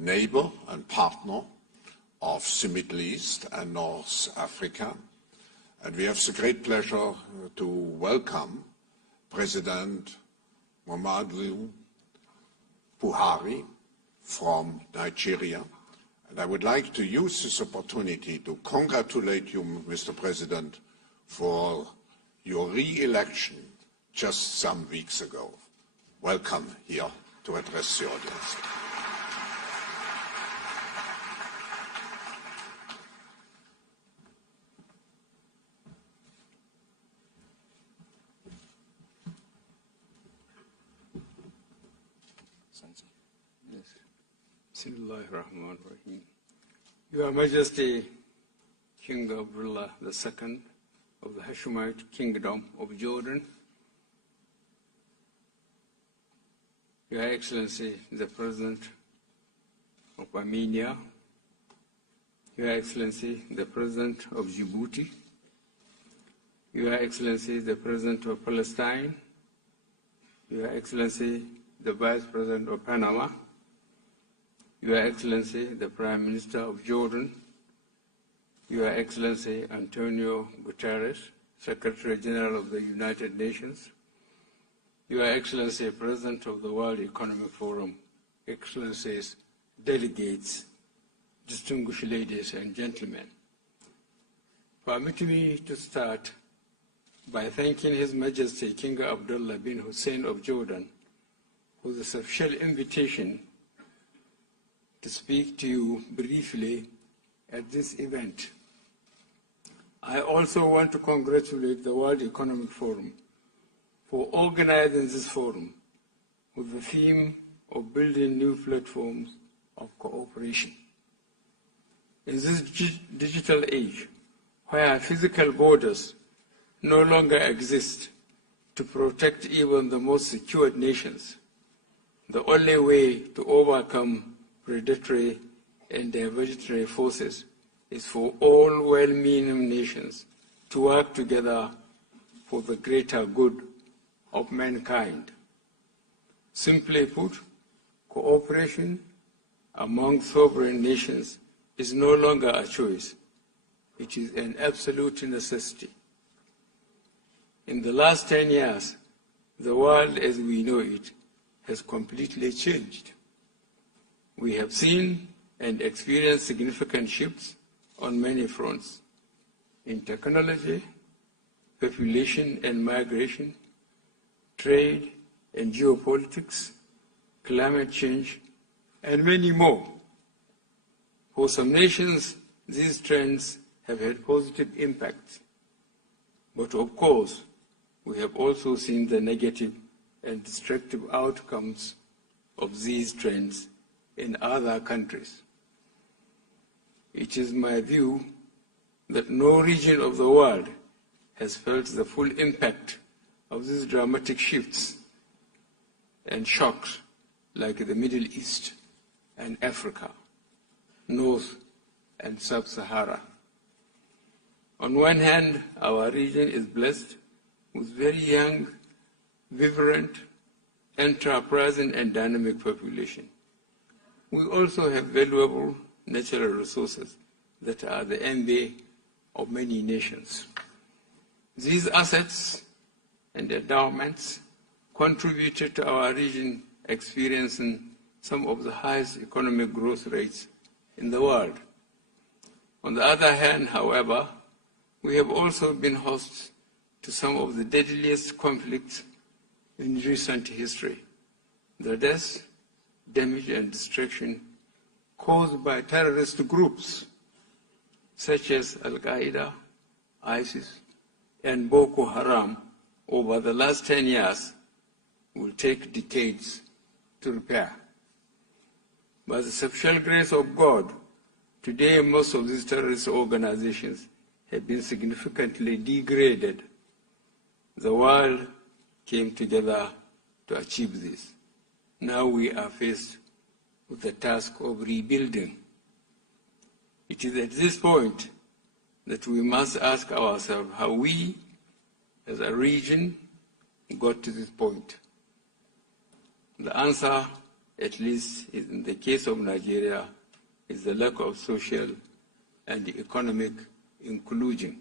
neighbor and partner of the Middle East and North Africa. And we have the great pleasure to welcome President Muhammadu Buhari from Nigeria. And I would like to use this opportunity to congratulate you, Mr. President, for your re-election just some weeks ago. Welcome here to address the audience. Your Majesty, King Abdullah II of the Hashemite Kingdom of Jordan, Your Excellency, the President of Armenia, Your Excellency, the President of Djibouti, Your Excellency, the President of Palestine, Your Excellency, the Vice President of Panama, Your Excellency, the Prime Minister of Jordan, Your Excellency Antonio Guterres, Secretary General of the United Nations, Your Excellency, President of the World Economic Forum, Excellencies, delegates, distinguished ladies and gentlemen. Permit me to start by thanking His Majesty King Abdullah bin Hussein of Jordan for the special invitation to speak to you briefly at this event. I also want to congratulate the World Economic Forum for organizing this forum with the theme of building new platforms of cooperation. In this digital age, where physical borders no longer exist to protect even the most secured nations, the only way to overcome predatory and diversionary forces is for all well-meaning nations to work together for the greater good of mankind. Simply put, cooperation among sovereign nations is no longer a choice. It is an absolute necessity. In the last 10 years, the world as we know it has completely changed. We have seen and experienced significant shifts on many fronts in technology, population and migration, trade and geopolitics, climate change, and many more. For some nations, these trends have had positive impacts. But of course, we have also seen the negative and destructive outcomes of these trends in other countries. It is my view that no region of the world has felt the full impact of these dramatic shifts and shocks like the Middle East and Africa, North and Sub-Sahara. On one hand, our region is blessed with very young, vibrant, enterprising and dynamic population. We also have valuable natural resources that are the envy of many nations. These assets and endowments contributed to our region experiencing some of the highest economic growth rates in the world. On the other hand, however, we have also been hosts to some of the deadliest conflicts in recent history. The deaths, damage and destruction caused by terrorist groups such as Al-Qaeda, ISIS, and Boko Haram over the last 10 years will take decades to repair. By the special grace of God, today most of these terrorist organizations have been significantly degraded. The world came together to achieve this. Now we are faced with the task of rebuilding. It is at this point that we must ask ourselves how we, as a region, got to this point. The answer at least in the case of Nigeria, is the lack of social and economic inclusion.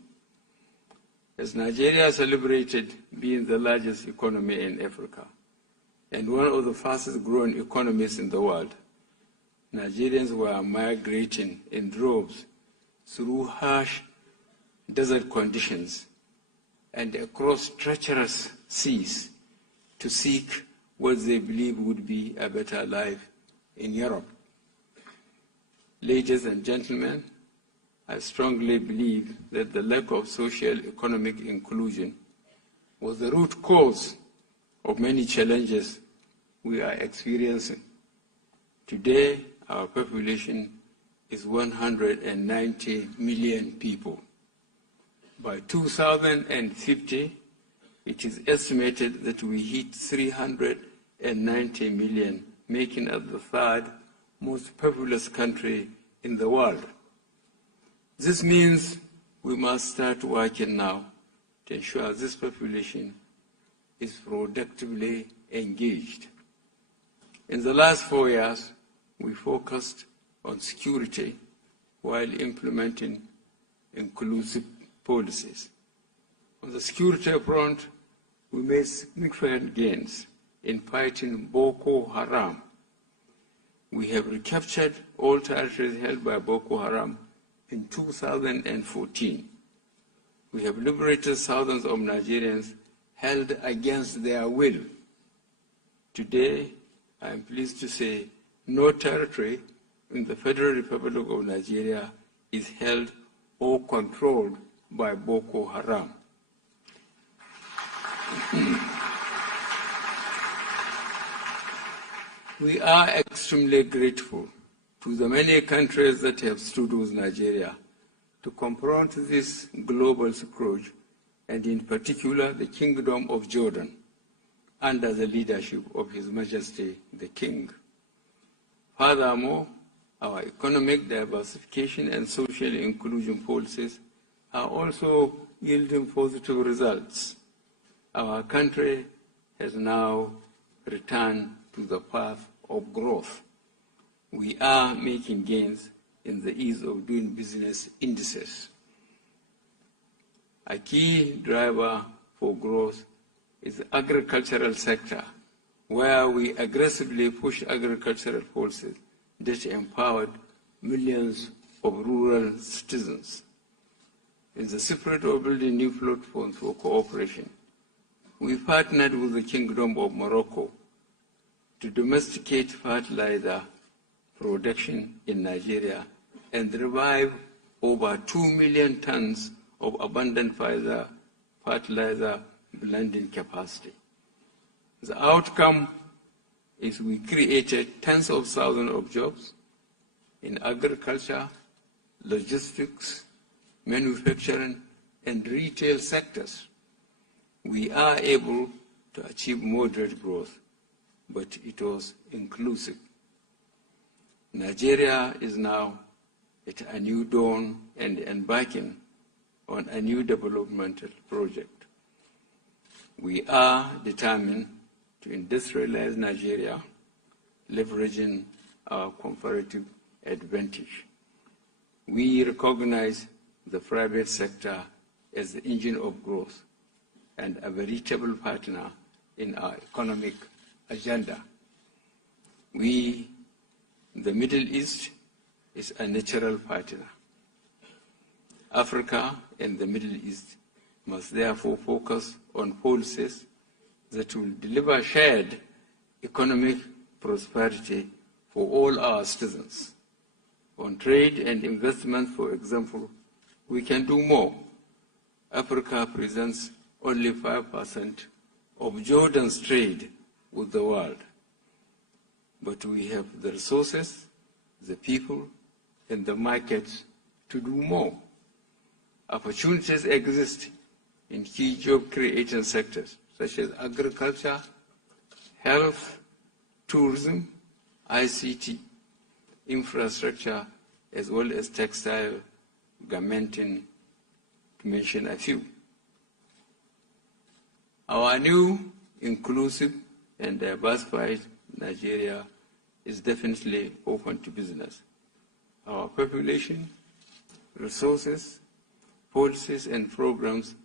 As Nigeria celebrated being the largest economy in Africa and one of the fastest growing economies in the world, Nigerians were migrating in droves through harsh desert conditions and across treacherous seas to seek what they believe would be a better life in Europe. Ladies and gentlemen, I strongly believe that the lack of social economic inclusion was the root cause of many challenges we are experiencing. Today, our population is 190 million people. By 2050, it is estimated that we hit 390 million, making us the third most populous country in the world. This means we must start working now to ensure this population is productively engaged. In the last 4 years, we focused on security while implementing inclusive policies. On the security front, we made significant gains in fighting Boko Haram. We have recaptured all territories held by Boko Haram in 2014. We have liberated thousands of Nigerians held against their will. Today, I am pleased to say no territory in the Federal Republic of Nigeria is held or controlled by Boko Haram. We are extremely grateful to the many countries that have stood with Nigeria to confront this global scourge, and in particular the Kingdom of Jordan, under the leadership of His Majesty the King. Furthermore, our economic diversification and social inclusion policies are also yielding positive results. Our country has now returned to the path of growth. We are making gains in the ease of doing business indices. A key driver for growth is the agricultural sector, where we aggressively push agricultural policies that empowered millions of rural citizens. In the spirit of building new platforms for cooperation, we partnered with the Kingdom of Morocco to domesticate fertilizer production in Nigeria and revive over 2 million tons of abundant fertilizer blending capacity. The outcome is we created tens of thousands of jobs in agriculture, logistics, manufacturing, and retail sectors. We are able to achieve moderate growth, but it was inclusive. Nigeria is now at a new dawn and embarking on a new developmental project. We are determined to industrialize Nigeria, leveraging our comparative advantage. We recognize the private sector as the engine of growth and a veritable partner in our economic agenda. The Middle East is a natural partner. Africa and the Middle East must therefore focus on policies that will deliver shared economic prosperity for all our citizens. On trade and investment, for example, we can do more. Africa presents only 5% of Jordan's trade with the world. But we have the resources, the people, and the markets to do more. Opportunities exist in key job-creating sectors such as agriculture, health, tourism, ICT, infrastructure, as well as textile, garmenting, to mention a few. Our new inclusive and diversified Nigeria is definitely open to business. Our population, resources, policies, and programs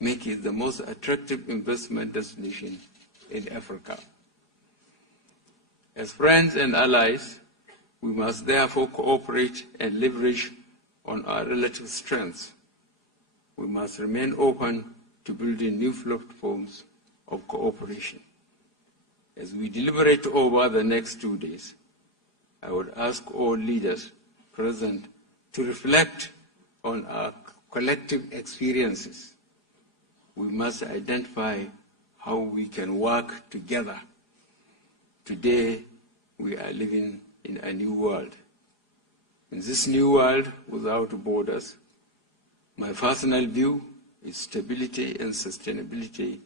make it the most attractive investment destination in Africa. As friends and allies, we must therefore cooperate and leverage on our relative strengths. We must remain open to building new platforms of cooperation. As we deliberate over the next 2 days, I would ask all leaders present to reflect on our collective experiences. We must identify how we can work together. Today, we are living in a new world. In this new world without borders, my personal view is stability and sustainability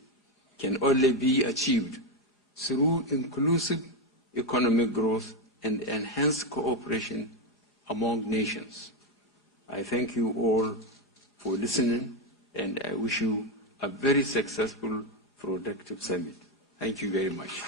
can only be achieved through inclusive economic growth and enhanced cooperation among nations. I thank you all for listening, and I wish you a very successful, productive summit. Thank you very much.